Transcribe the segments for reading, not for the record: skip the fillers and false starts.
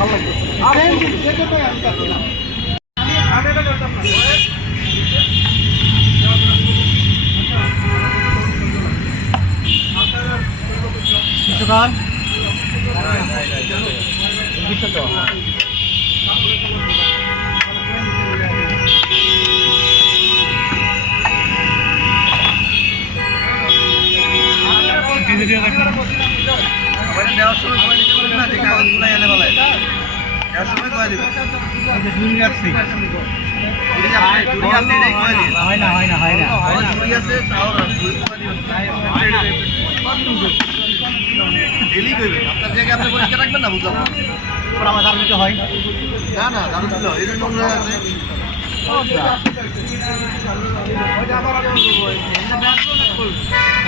ভালো লাগতেছে সেজন্যই আমি চাচ্ছিলাম দেওয়ার সময় কয়ে দিতে পারেন না যে কাগজগুলো এনে বলায় দেওয়ার সময় কয়ে দেবেন ডেলি করবেন আপনার জায়গায় আপনি পরিষ্কার রাখবেন না বুঝলাম আমার দারু দিতে হয় না না দারু দিতে হয় এটা নোংরা আছে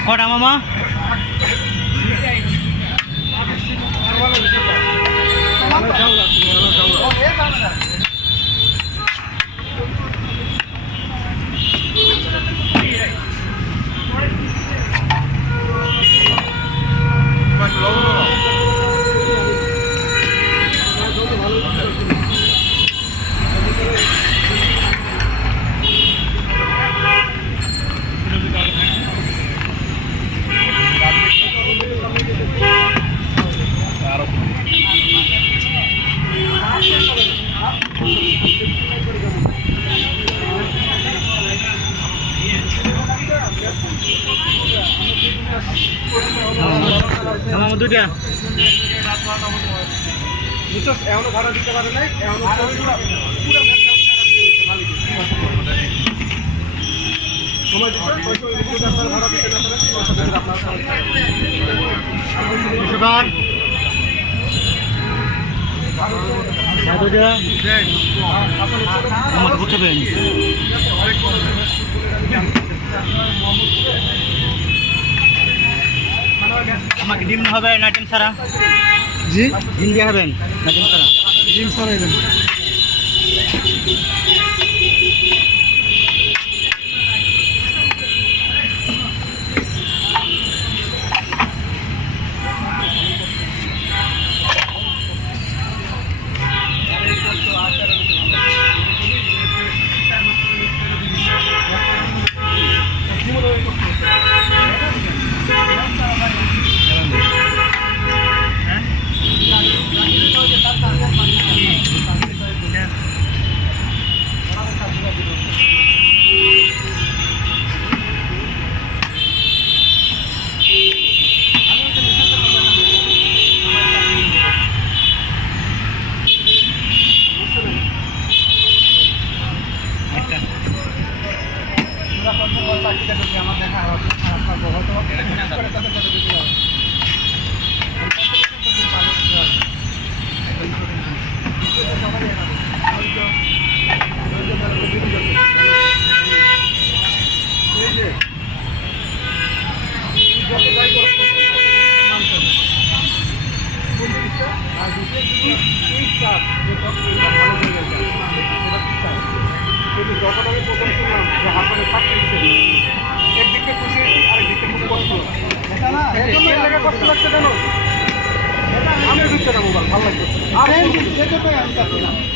কটা মামা দুইটা এখনো ভাড়া দিতে পারে নাই আমার করতে পারেন আমাকে ডিম হবে না ডিম ছাড়া জি ডিম দিয়ে হবেন না ডিম ছাড়া ডিম ছাড়া দেবেন আমার দেখা যখন আমি প্রথম শুনলাম যে হাসানের পাঠিয়েছে একদিকে খুশি হয়েছি আরেকদিকে খুব কষ্ট কষ্ট লাগছে কেন আমি ঢুকতে না মোবাইল ভালো লাগছে সেজন্যই আমি চাচ্ছিলাম